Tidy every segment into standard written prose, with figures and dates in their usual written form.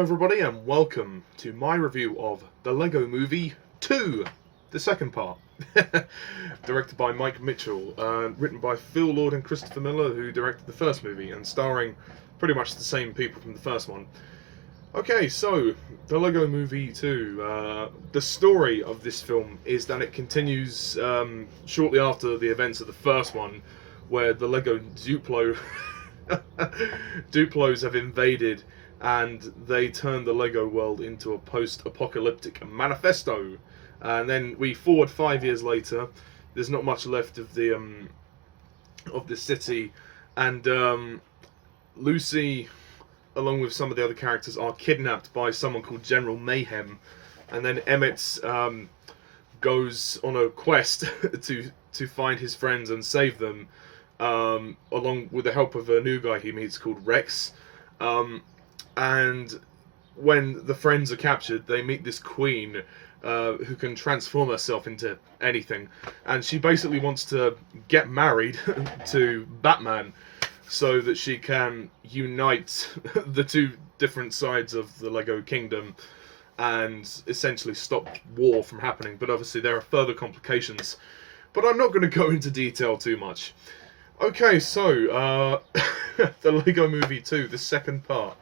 Hello everybody and welcome to my review of The Lego Movie 2, the second part. Directed by Mike Mitchell, written by Phil Lord and Christopher Miller, who directed the first movie, and starring pretty much the same people from the first one. Okay, so, The Lego Movie 2. The story of this film is that it continues shortly after the events of the first one, where the Lego Duplos have invaded and they turn the Lego world into a post-apocalyptic manifesto. And then we forward 5 years later. There's not much left of the city, and Lucy, along with some of the other characters, are kidnapped by someone called General Mayhem. And then Emmett goes on a quest to find his friends and save them, along with the help of a new guy he meets called Rex. And when the friends are captured, they meet this queen who can transform herself into anything. And she basically wants to get married to Batman so that she can unite the two different sides of the Lego kingdom and essentially stop war from happening. But obviously there are further complications. But I'm not going to go into detail too much. Okay, so, The Lego Movie 2, the second part.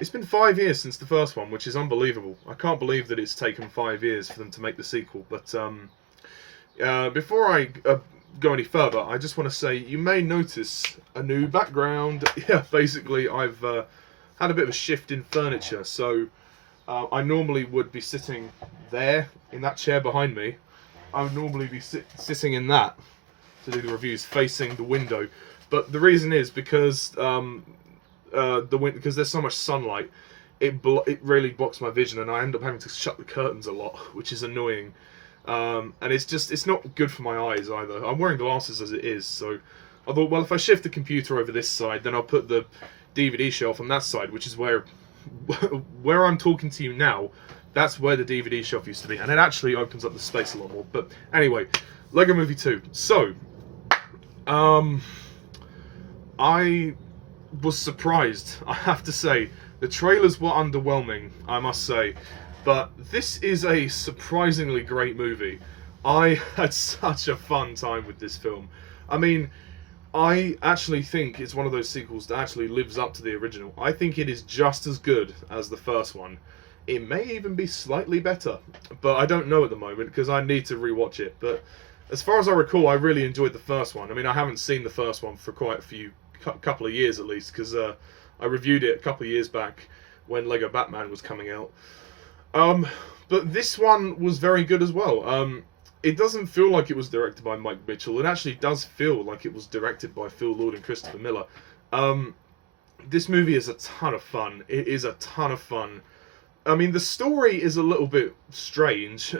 It's been 5 years since the first one, which is unbelievable. I can't believe that it's taken 5 years for them to make the sequel. But before I go any further, I just want to say you may notice a new background. Yeah, basically I've had a bit of a shift in furniture. So I normally would be sitting there in that chair behind me. I would normally be sitting in that to do the reviews, facing the window. But the reason is because because there's so much sunlight, it really blocks my vision, and I end up having to shut the curtains a lot, which is annoying. And it's not good for my eyes either. I'm wearing glasses as it is, so I thought, well, if I shift the computer over this side, then I'll put the DVD shelf on that side, which is where I'm talking to you now. That's where the DVD shelf used to be, and it actually opens up the space a lot more. But anyway, Lego Movie 2. So, I was surprised, I have to say. The trailers were underwhelming, I must say, but this is a surprisingly great movie. I had such a fun time with this film. I mean, I actually think it's one of those sequels that actually lives up to the original. I think it is just as good as the first one. It may even be slightly better, but I don't know at the moment because I need to rewatch it. But as far as I recall, I really enjoyed the first one. I mean, I haven't seen the first one for quite a couple of years at least, because I reviewed it a couple of years back when Lego Batman was coming out. But this one was very good as well. It doesn't feel like it was directed by Mike Mitchell. It actually does feel like it was directed by Phil Lord and Christopher Miller. This movie is a ton of fun. It is a ton of fun. I mean, the story is a little bit strange.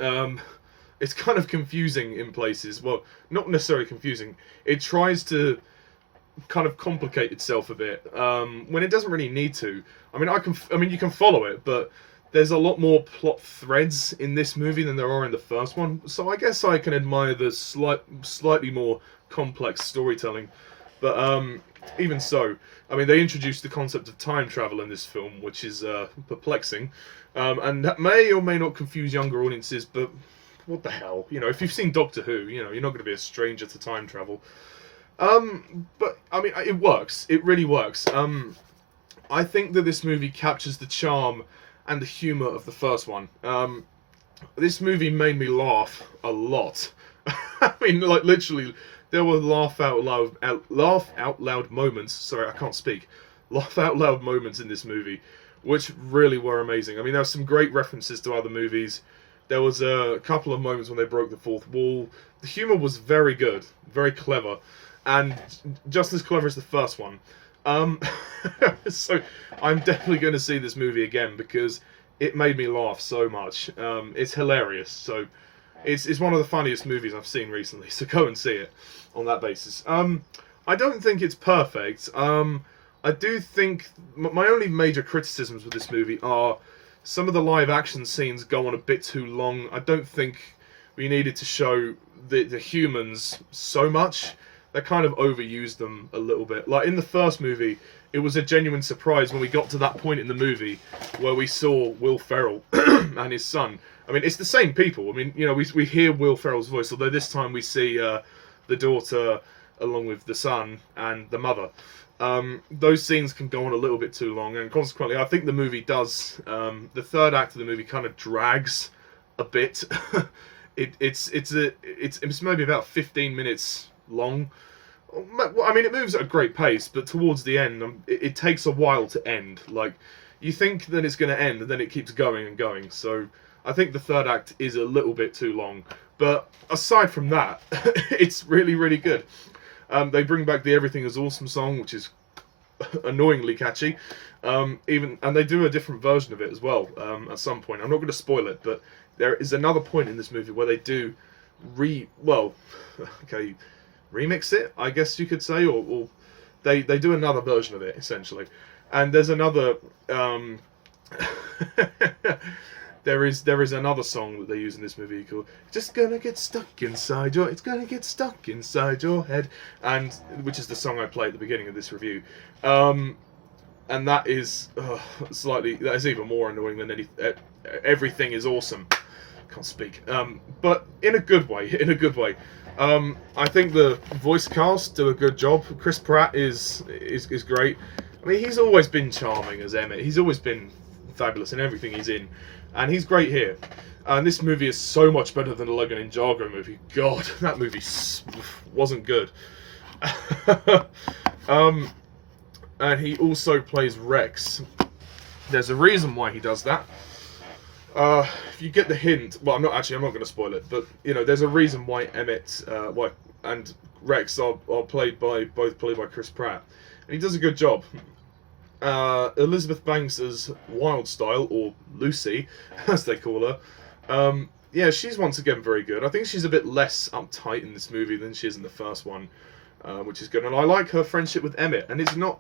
It's kind of confusing in places. Well, not necessarily confusing. It tries to kind of complicate itself a bit when it doesn't really need to. I mean, you can follow it, but there's a lot more plot threads in this movie than there are in the first one. So I guess I can admire the slightly more complex storytelling. But even so, I mean, they introduced the concept of time travel in this film, which is perplexing, and that may or may not confuse younger audiences. But what the hell, you know? If you've seen Doctor Who, you know you're not going to be a stranger to time travel. But, I mean, it works. It really works. I think that this movie captures the charm and the humour of the first one. This movie made me laugh a lot. I mean, like, literally, there were laugh out loud moments. Sorry, I can't speak. Laugh out loud moments in this movie, which really were amazing. I mean, there were some great references to other movies. There was a couple of moments when they broke the fourth wall. The humour was very good, very clever. And just as clever as the first one. So I'm definitely going to see this movie again because it made me laugh so much. It's hilarious. So it's one of the funniest movies I've seen recently. So go and see it on that basis. I don't think it's perfect. I do think my only major criticisms with this movie are some of the live action scenes go on a bit too long. I don't think we needed to show the humans so much. They kind of overused them a little bit. Like in the first movie, it was a genuine surprise when we got to that point in the movie where we saw Will Ferrell and his son. I mean, it's the same people. I mean, you know, we hear Will Ferrell's voice, although this time we see the daughter along with the son and the mother. Those scenes can go on a little bit too long, and consequently, I think the movie does. The third act of the movie kind of drags a bit. It's maybe about 15 minutes long. I mean, it moves at a great pace, but towards the end, it takes a while to end. Like, you think that it's going to end, and then it keeps going and going. So, I think the third act is a little bit too long. But aside from that, it's really, really good. They bring back the Everything Is Awesome song, which is annoyingly catchy. And they do a different version of it as well at some point. I'm not going to spoil it, but there is another point in this movie where they do remix it, I guess you could say, or they do another version of it, essentially. And there's another there is another song that they use in this movie called "Just Gonna Get Stuck Inside Your," it's gonna get stuck inside your head, and which is the song I play at the beginning of this review. And that is that is even more annoying than Everything Is Awesome. Can't speak. But in a good way. I think the voice cast do a good job. Chris Pratt is great. I mean, he's always been charming as Emmett. He's always been fabulous in everything he's in, and he's great here. And this movie is so much better than the Lego Ninjago movie. God, that movie wasn't good. And he also plays Rex. There's a reason why he does that. If you get the hint, well, I'm not going to spoil it, but you know, there's a reason why Emmett, and Rex are both played by Chris Pratt, and he does a good job. Elizabeth Banks as Wildstyle, or Lucy, as they call her. Yeah, she's once again very good. I think she's a bit less uptight in this movie than she is in the first one, which is good. And I like her friendship with Emmett, and it's not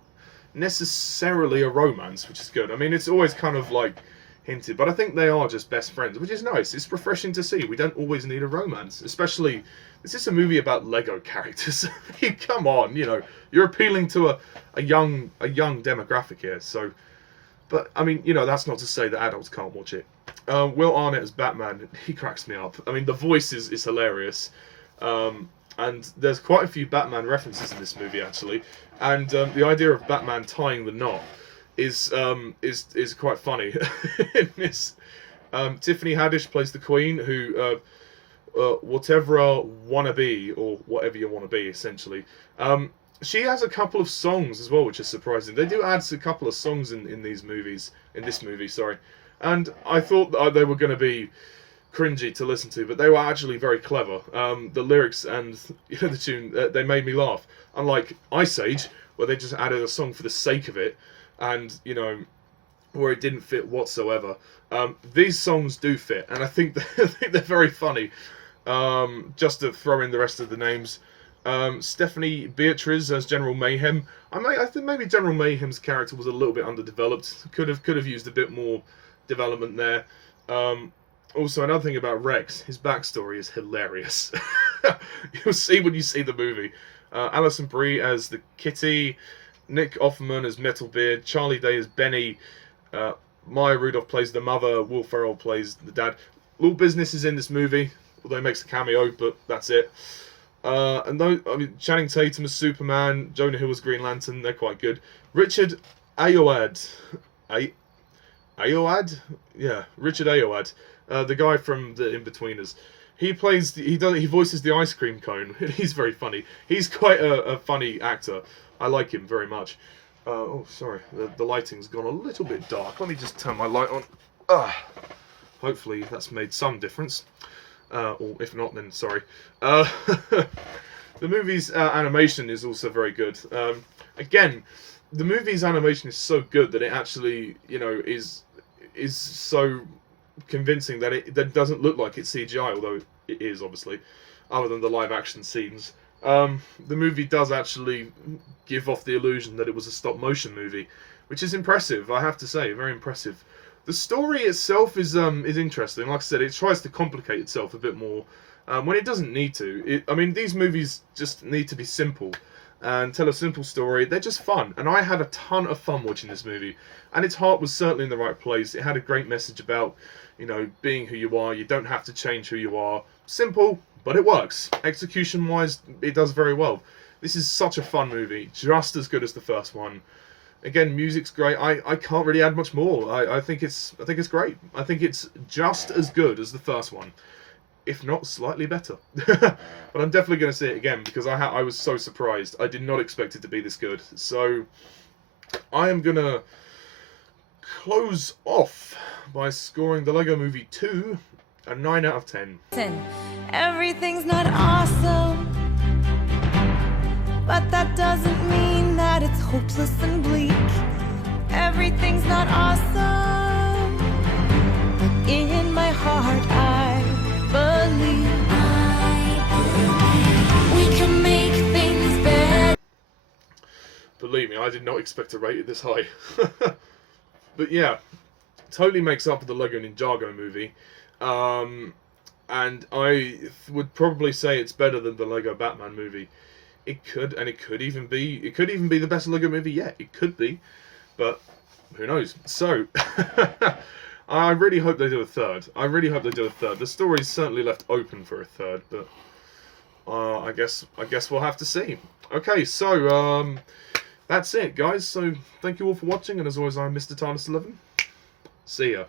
necessarily a romance, which is good. I mean, it's always kind of like hinted, but I think they are just best friends, which is nice. It's refreshing to see. We don't always need a romance, especially, this is a movie about Lego characters. Come on, you know, you're appealing to a young demographic here, so, but I mean, you know, that's not to say that adults can't watch it. Will Arnet as Batman, he cracks me up. I mean, the voice is hilarious, and there's quite a few Batman references in this movie, actually, and the idea of Batman tying the knot is quite funny. In this, Tiffany Haddish plays the Queen, who whatever wanna be, or whatever you want to be, essentially. She has a couple of songs as well, which is surprising. They do add a couple of songs in this movie, sorry. And I thought that they were going to be cringy to listen to, but they were actually very clever. The lyrics and the tune, they made me laugh. Unlike Ice Age, where they just added a song for the sake of it, and where it didn't fit whatsoever. These songs do fit, and I think they're very funny. Just to throw in the rest of the names, Stephanie Beatriz as General Mayhem. I think maybe General Mayhem's character was a little bit underdeveloped. Could have used a bit more development there. Also, another thing about Rex, his backstory is hilarious. You'll see when you see the movie. Alison Brie as the Kitty, Nick Offerman as Metalbeard, Charlie Day as Benny, Maya Rudolph plays the mother, Will Ferrell plays the dad. Little Business is in this movie, although he makes a cameo, but that's it. Channing Tatum as Superman, Jonah Hill as Green Lantern, they're quite good. Richard Ayoade. Ayoade? Yeah, Richard Ayoade. The guy from the In-Betweeners. He voices the ice cream cone. He's very funny. He's quite a funny actor. I like him very much. Oh, sorry. The lighting's gone a little bit dark. Let me just turn my light on. Hopefully that's made some difference. Or if not, then sorry. The movie's animation is also very good. Again, the movie's animation is so good that it actually, is so convincing that it doesn't look like it's CGI, although it is, obviously, other than the live action scenes. The movie does actually give off the illusion that it was a stop motion movie, which is impressive, I have to say, very impressive. The story itself is interesting. Like I said, it tries to complicate itself a bit more when it doesn't need to. These movies just need to be simple. and tell a simple story. They're just fun, and I had a ton of fun watching this movie. And its heart was certainly in the right place. It had a great message about, you know, being who you are. You don't have to change who you are. Simple, but it works. Execution-wise, it does very well. This is such a fun movie, just as good as the first one. Again, music's great. I can't really add much more. I think it's great. I think it's just as good as the first one, if not slightly better. But I'm definitely going to see it again because I was so surprised. I did not expect it to be this good. So I am going to close off by scoring the Lego Movie 2 a 9 out of 10. Everything's not awesome, but that doesn't mean that it's hopeless and bleak. Everything's not awesome, but in my heart I believe we can make things better. Believe me, I did not expect to rate it this high. But yeah, totally makes up for the Lego Ninjago movie. And I would probably say it's better than the Lego Batman movie. It could even be the best Lego movie yet. It could be, but who knows? So, I really hope they do a third. The story's certainly left open for a third, but I guess we'll have to see. Okay, so that's it, guys. So thank you all for watching, and as always, I'm Mr. Tarnus11. See ya.